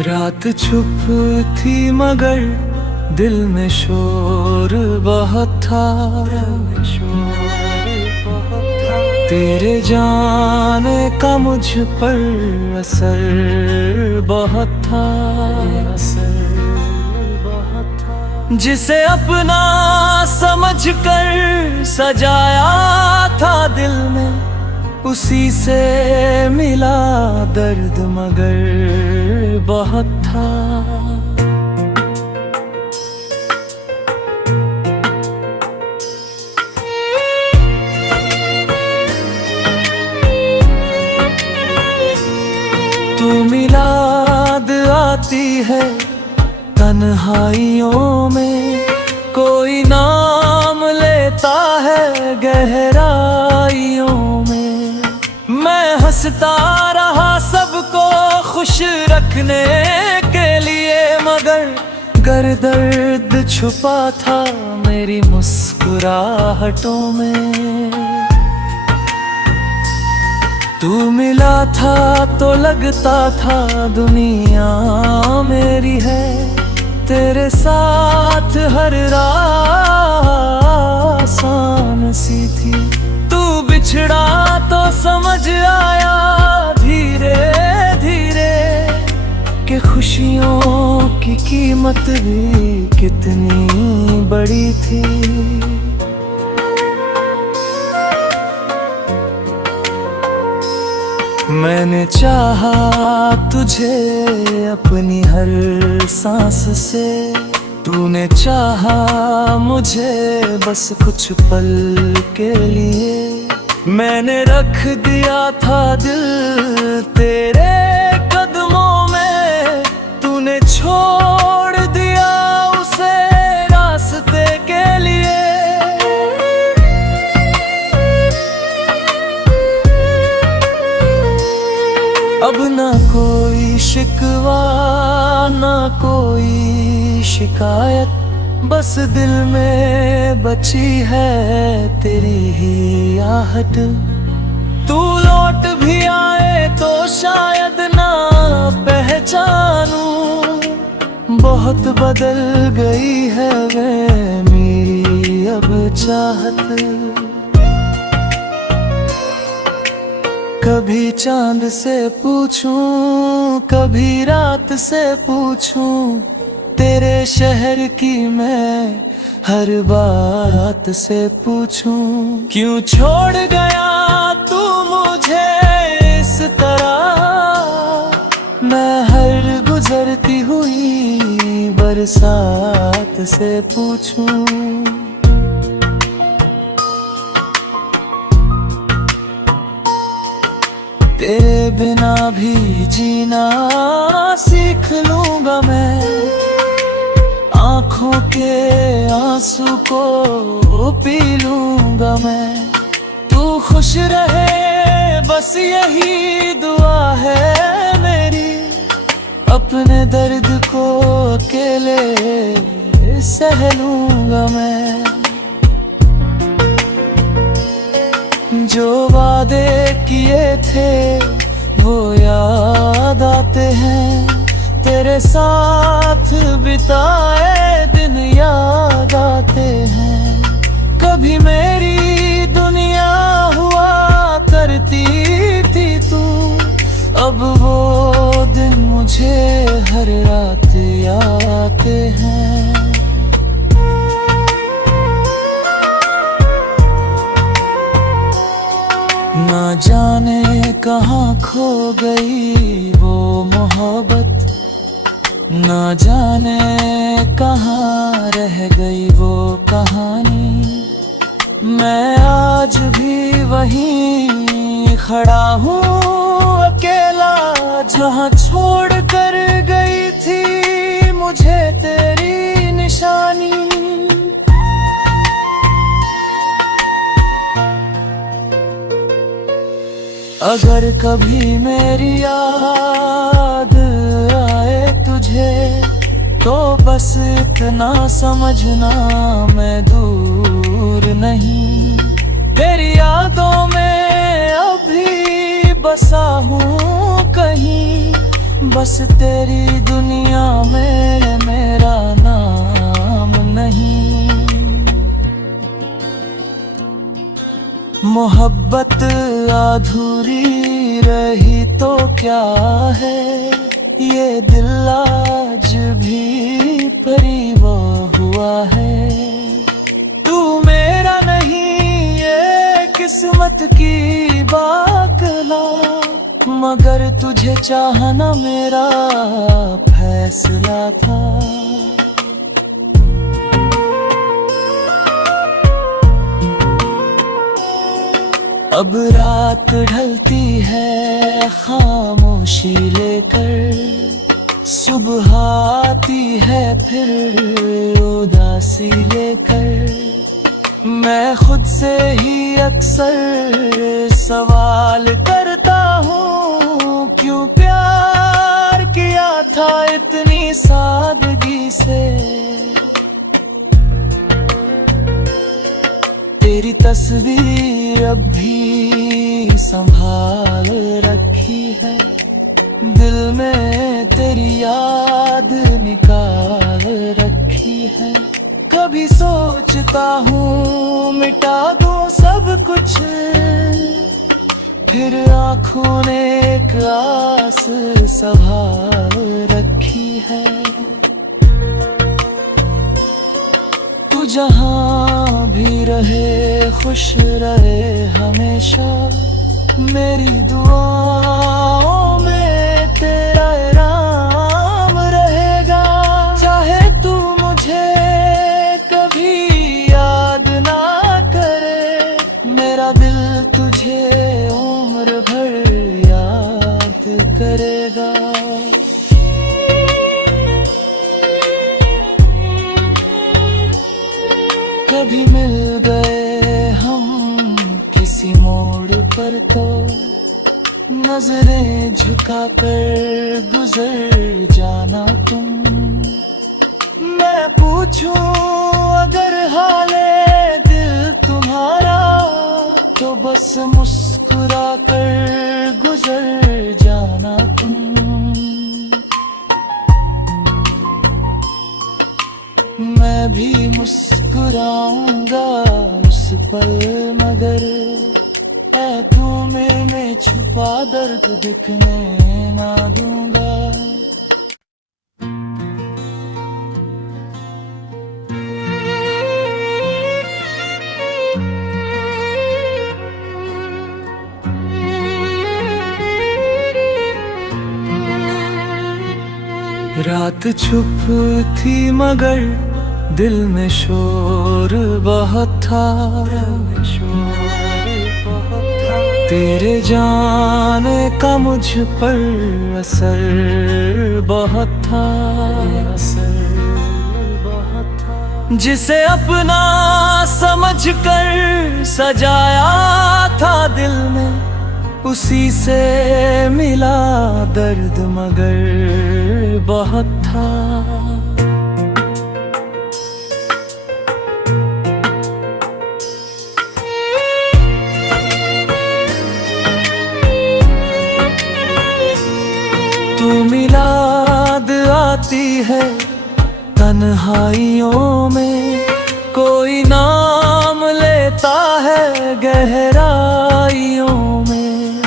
रात चुप थी मगर दिल में शोर बहुत था। तेरे जाने का मुझ पर असर बहुत था। जिसे अपना समझ कर सजाया था दिल में, उसी से मिला दर्द मगर बहुत था। तू मिलाद आती है तन्हाइयों में, कोई नाम लेता है गहराइयों में। मैं हंसता रहा सबको खुश रखने के लिए, मगर दर्द छुपा था मेरी मुस्कुराहटों में। तू मिला था तो लगता था दुनिया मेरी है, तेरे साथ हर रात आसान सी थी। तू बिछड़ा तो समझ आया धीरे धीरे कि खुशियों की कीमत भी कितनी बड़ी थी। मैंने चाहा तुझे अपनी हर सांस से, तूने चाहा मुझे बस कुछ पल के लिए। मैंने रख दिया था दिल तेरे कदमों में, तूने छोड़ दिया उसे रास्ते के लिए। अब ना कोई शिकवा ना कोई शिकायत, बस दिल में बची है तेरी ही आहट। तू लौट भी आए तो शायद ना पहचानूं, बहुत बदल गई है वे मेरी अब चाहत। कभी चांद से पूछूं, कभी रात से पूछूं, तेरे शहर की मैं हर बात से पूछूं। क्यों छोड़ गया तू मुझे इस तरह, मैं हर गुजरती हुई बरसात से पूछूं। तेरे बिना भी जीना सीख लूंगा मैं, आँखों के आंसू को पी लूंगा मैं। तू खुश रहे बस यही दुआ है मेरी, अपने दर्द को अकेले सह लूंगा मैं। जो वादे किए थे वो याद आते हैं, तेरे साथ बिताए दिन याद आते हैं। कभी मेरी दुनिया हुआ करती थी तू, अब वो दिन मुझे हर रात याद आते हैं। ना जाने कहाँ खो गई वो मोहब्बत, ना जाने कहाँ रह गई वो कहानी। मैं आज भी वहीं खड़ा हूँ अकेला, जहाँ छोड़ कर गई थी मुझे तेरी निशानी। अगर कभी मेरी याद आए तुझे, तो बस इतना समझना मैं दूर नहीं। तेरी यादों में अभी बसा हूँ कहीं, बस तेरी दुनिया में मेरा नाम नहीं। मोहब्बत अधूरी रही तो क्या है, ये दिल आज भी परीवा हुआ है। तू मेरा नहीं ये किस्मत की बाकला, मगर तुझे चाहना मेरा फैसला था। अब रात ढलती है खामोशी लेकर, सुबह आती है फिर उदासी लेकर। मैं खुद से ही अक्सर सवाल करता हूँ, क्यों प्यार किया था इतनी सादगी से। तेरी तस्वीर अब भी संभाल रखी है, दिल में तेरी याद निकाल रखी है। कभी सोचता हूँ मिटा दूँ सब कुछ, फिर आँखों ने एक आस संभाल रखी है। तू जहाँ भी रहे खुश रहे हमेशा, मेरी दुआओं में तेरा इनाम रहेगा। चाहे तू मुझे कभी याद ना करे, मेरा दिल तुझे उम्र भर याद करेगा। कभी मिल गए हम किसी मोड़ पर तो, नजरें झुकाकर गुजर जाना तुम। मैं पूछूं अगर हाले दिल तुम्हारा, तो बस मुस्कुरा कर गुजर जाना तुम। मैं भी मुस्कुराऊंगा उस पल, मगर आँखों में छुपा दर्द दिखने ना दूंगा। रात चुप थी मगर दिल में शोर बहुत था। तेरे जाने का मुझ पर असर बहुत था। जिसे अपना समझकर सजाया था दिल में, उसी से मिला दर्द मगर बहुत था। तू मिलाद आती है तन्हाइयों में, कोई नाम लेता है गहराइयों में।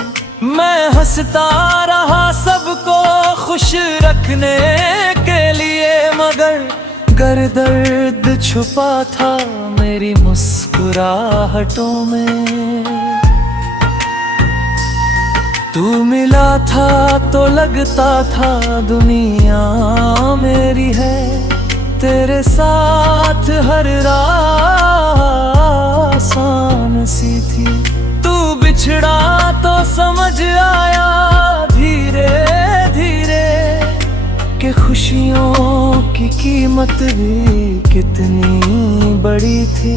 मैं हंसता रहा सबको खुश रखने के लिए, मगर गर दर्द छुपा था मेरी मुस्कुराहटों में। तू मिला था तो लगता था दुनिया मेरी है, तेरे साथ हर रात आसान सी थी। तू बिछड़ा तो समझ आया धीरे धीरे, कि खुशियों की कीमत भी कितनी बड़ी थी।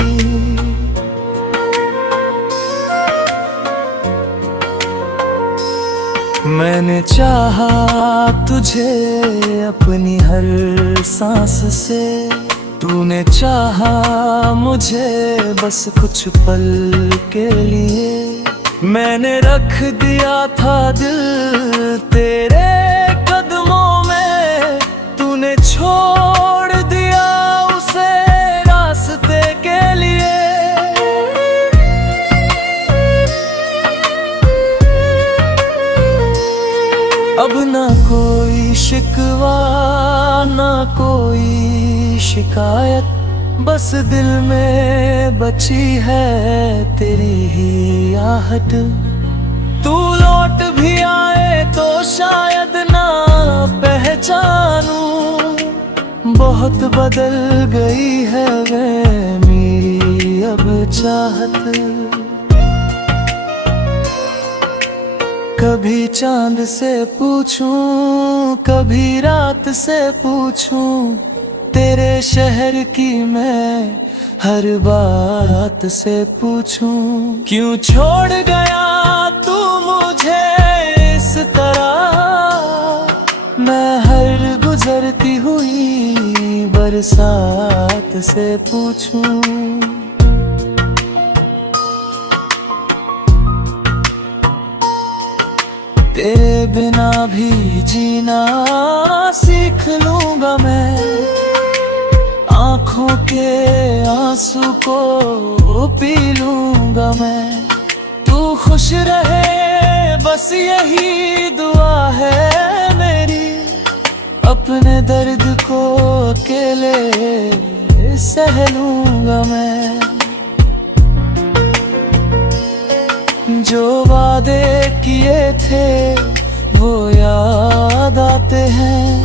मैंने चाहा तुझे अपनी हर सांस से, तूने चाहा मुझे बस कुछ पल के लिए। मैंने रख दिया था दिल तेरे कदम शिकवा ना कोई शिकायत, बस दिल में बची है तेरी ही आहट। तू लौट भी आए तो शायद ना पहचानूं, बहुत बदल गई है वे मेरी अब चाहत। कभी चांद से पूछूं, कभी रात से पूछूं, तेरे शहर की मैं हर बात से पूछूं। क्यों छोड़ गया तू मुझे इस तरह, मैं हर गुजरती हुई बरसात से पूछूं। तेरे बिना भी जीना सीख लूंगा मैं, आँखों के आंसू को पी लूंगा मैं। तू खुश रहे बस यही दुआ है मेरी, अपने दर्द को अकेले सह लूंगा मैं। जो वादे किए थे वो याद आते हैं,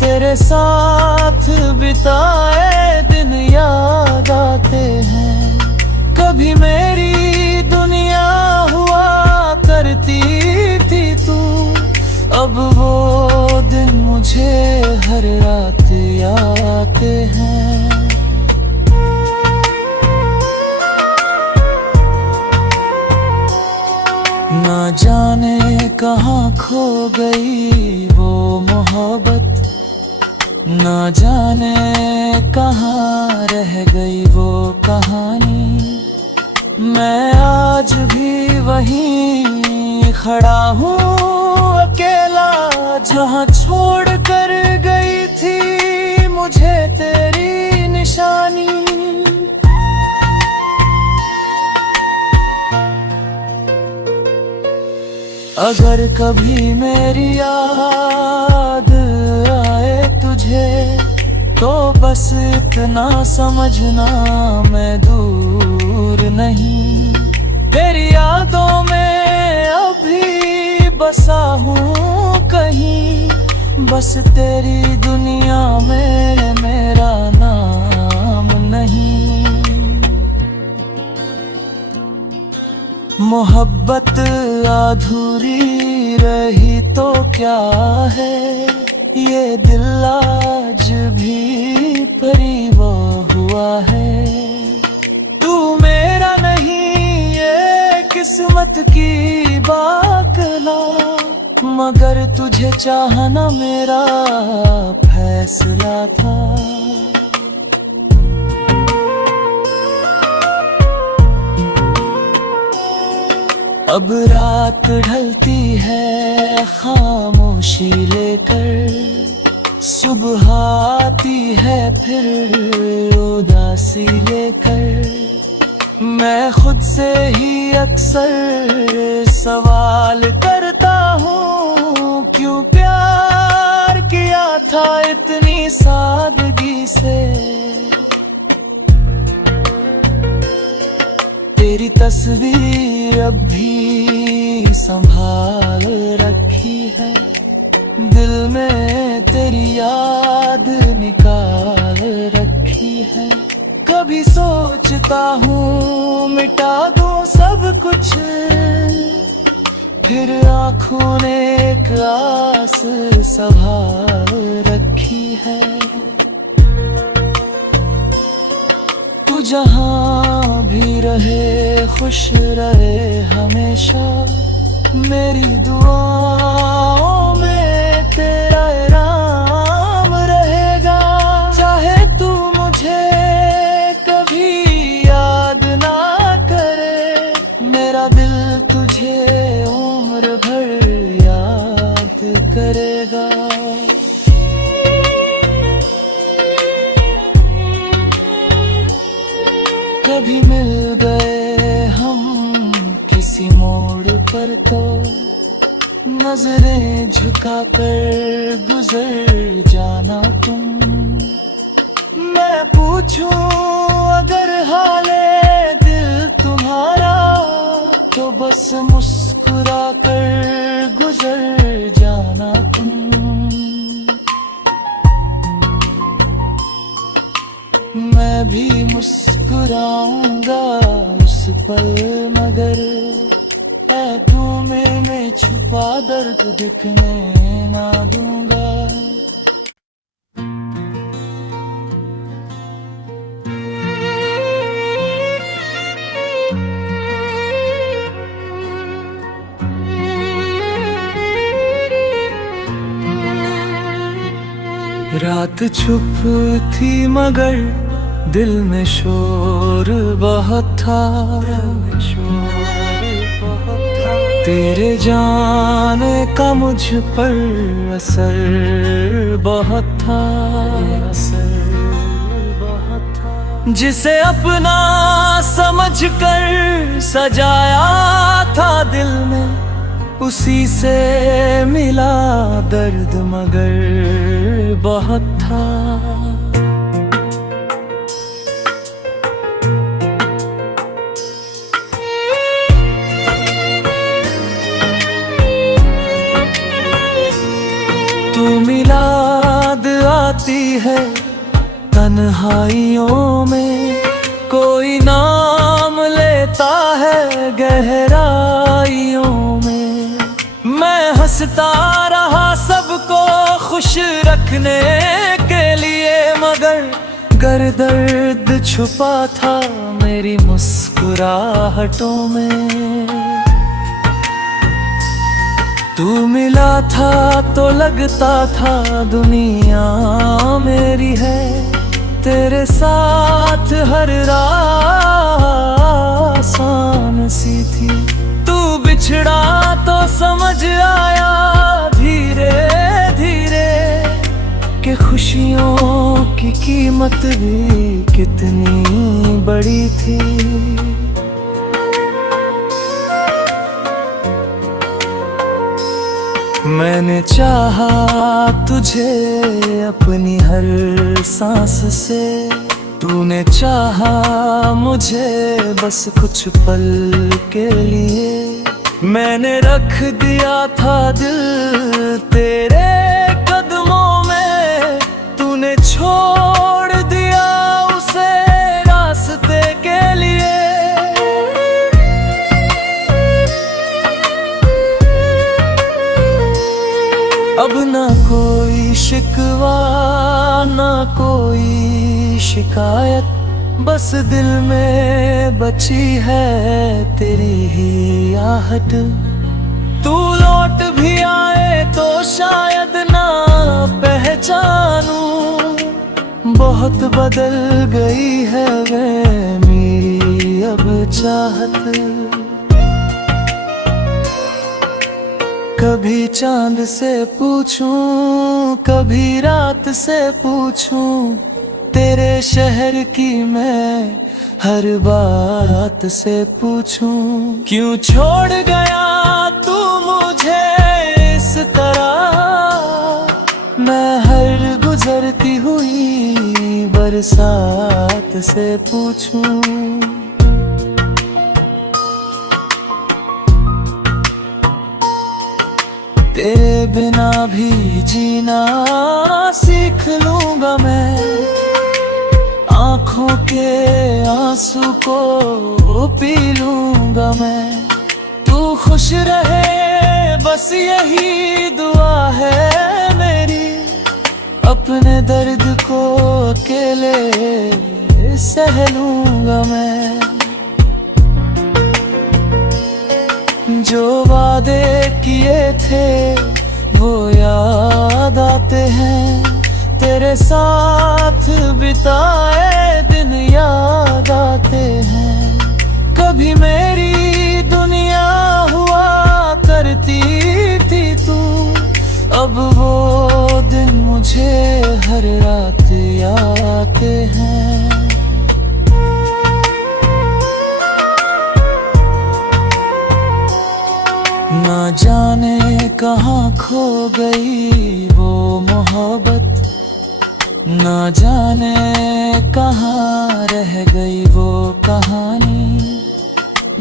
तेरे साथ बिताए दिन याद आते हैं। कभी मेरी दुनिया हुआ करती थी तू, अब वो दिन मुझे हर रात याद आते हैं। ना जाने कहाँ खो गई वो मोहब्बत, ना जाने कहाँ रह गई वो कहानी। मैं आज भी वहीं खड़ा हूँ अकेला, जहाँ छोड़ कर गई थी मुझे तेरी निशानी। अगर कभी मेरी याद आए तुझे, तो बस इतना समझना मैं दूर नहीं। तेरी यादों में अभी बसा हूँ कहीं, बस तेरी दुनिया में मेरा नाम नहीं। मोहब्बत अधूरी रही तो क्या है, ये दिल आज भी परीवा हुआ है। तू मेरा नहीं ये किस्मत की बाकला, मगर तुझे चाहना मेरा फैसला था। अब रात ढलती है खामोशी लेकर, सुबह आती है फिर उदासी लेकर। मैं खुद से ही अक्सर सवाल करता हूँ, क्यों प्यार किया था इतनी सादगी से। तेरी तस्वीर अब भी संभाल रखी है, दिल में तेरी याद निकाल रखी है। कभी सोचता हूँ मिटा दूँ सब कुछ, फिर आँखों ने एक आस संभाल रखी है। तू जहाँ भी रहे खुश रहे हमेशा, मेरी दुआओं में तेरा इनाम रहेगा। चाहे तू मुझे कभी याद ना करे, मेरा दिल तुझे उम्र भर याद करेगा। कभी मिल गए हम किसी मोड़ पर तो नजरें झुकाकर गुजर जाना तुम। मैं पूछूं अगर हाले दिल तुम्हारा, तो बस मुस्कुरा कर गुजर जाना तुम। मैं भी मुस्कुराऊंगा उस पल, मगर है तुम्हें में छुपा दर्द दिखने ना दूंगा। रात चुप थी मगर दिल में शोर बहुत था। तेरे जाने का मुझ पर असर बहुत था। जिसे अपना समझकर सजाया था दिल में, उसी से मिला दर्द मगर बहुत था। तू मिलाद आती है तन्हाइयों में, कोई नाम लेता है गहराइयों में। मैं हंसता रहा सबको खुश रखने के लिए, मगर दर्द छुपा था मेरी मुस्कुराहटों में। तू मिला था तो लगता था दुनिया मेरी है, तेरे साथ हर रात आसान सी थी। तू बिछड़ा तो समझ आया धीरे धीरे कि खुशियों की कीमत भी कितनी बड़ी थी। मैंने चाहा तुझे अपनी हर सांस से, तूने चाहा मुझे बस कुछ पल के लिए। मैंने रख दिया था दिल तेरे कदमों में, तूने छोड़ दिया उसे रास्ते के लिए। अब ना कोई शिकवा ना कोई शिकायत, बस दिल में बची है तेरी ही आहट। तू लौट भी आए तो शायद ना पहचानूं, बहुत बदल गई है वे मेरी अब चाहत। कभी चांद से पूछूं, कभी रात से पूछूं, तेरे शहर की मैं हर बात से पूछूं। क्यों छोड़ गया तू मुझे इस तरह, मैं हर गुजरती हुई बरसात से पूछूं। तेरे बिना भी जीना सीख लूंगा मैं, आँखों के आंसू को पी लूंगा मैं। तू खुश रहे बस यही दुआ है मेरी, अपने दर्द को अकेले सह लूंगा मैं। जो वादे किए थे वो याद आते हैं, तेरे साथ बिताए दिन याद आते हैं। कभी मेरी दुनिया हुआ करती थी तू, अब वो दिन मुझे हर रात याद आते हैं। ना जाने ना जाने कहाँ रह गई वो कहानी,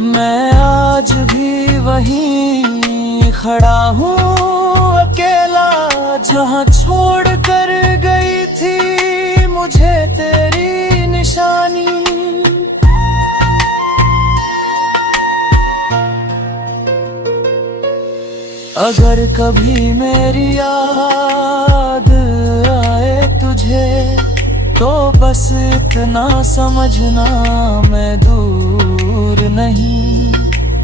मैं आज भी वहीं खड़ा हूँ अकेला, जहाँ छोड़ कर गई थी मुझे तेरी निशानी। अगर कभी मेरी याद आए तुझे, तो बस इतना समझना मैं दूर नहीं,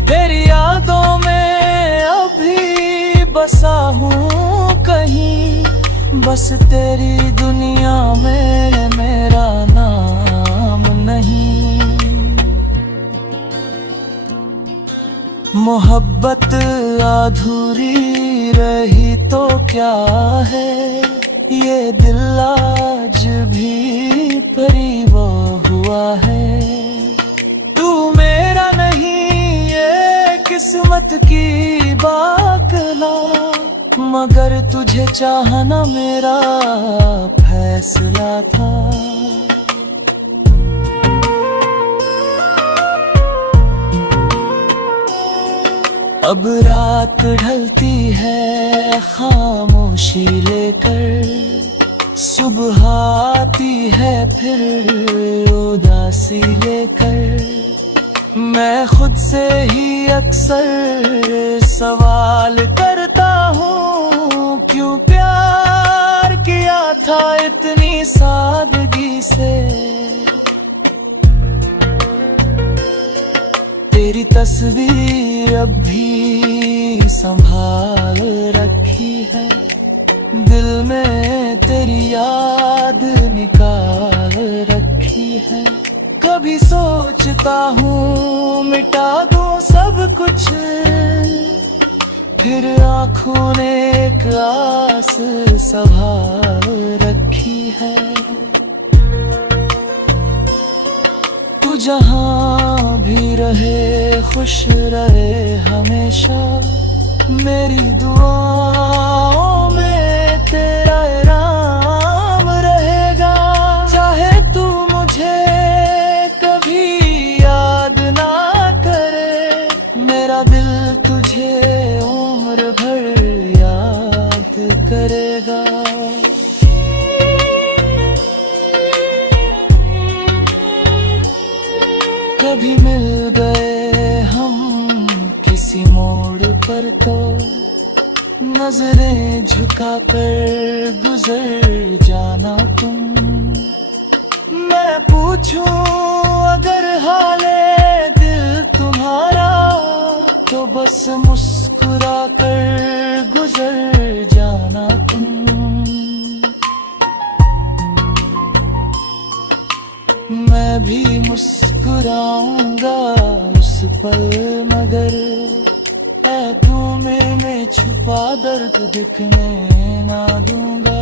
तेरी यादों में अभी बसा हूँ कहीं, बस तेरी दुनिया में मेरा नाम नहीं। मोहब्बत अधूरी रही तो क्या है, ये दिल आज भी परीवा हुआ है। तू मेरा नहीं ये किस्मत की बाकला, मगर तुझे चाहना मेरा फैसला था। अब रात ढलती है खामोशी लेकर, सुबह आती है फिर उदासी लेकर, मैं खुद से ही अक्सर सवाल करता हूँ, क्यों प्यार किया था इतनी सादगी से। तेरी तस्वीर अब भी संभाल रखी है, दिल में तेरी याद निकाल रखी है। कभी सोचता हूँ मिटा दूँ सब कुछ, फिर आँखों ने एक आस संभाल रखी है। तू जहाँ भी रहे खुश रहे हमेशा, मेरी दुआओं में तेरा नाम रहेगा। चाहे तू मुझे कभी याद ना करे, मेरा दिल तुझे उम्र भर याद करेगा। कभी मिल गए हम किसी मोड़ पर तो, नजरें झुका कर गुजर जाना तुम। मैं पूछूं अगर हाले दिल तुम्हारा, तो बस मुस्कुरा कर गुजर जाना तुम। मैं भी मुस्कुराऊंगा उस पल, मगर आँखों में छुपा दर्द दिखने ना दूंगा।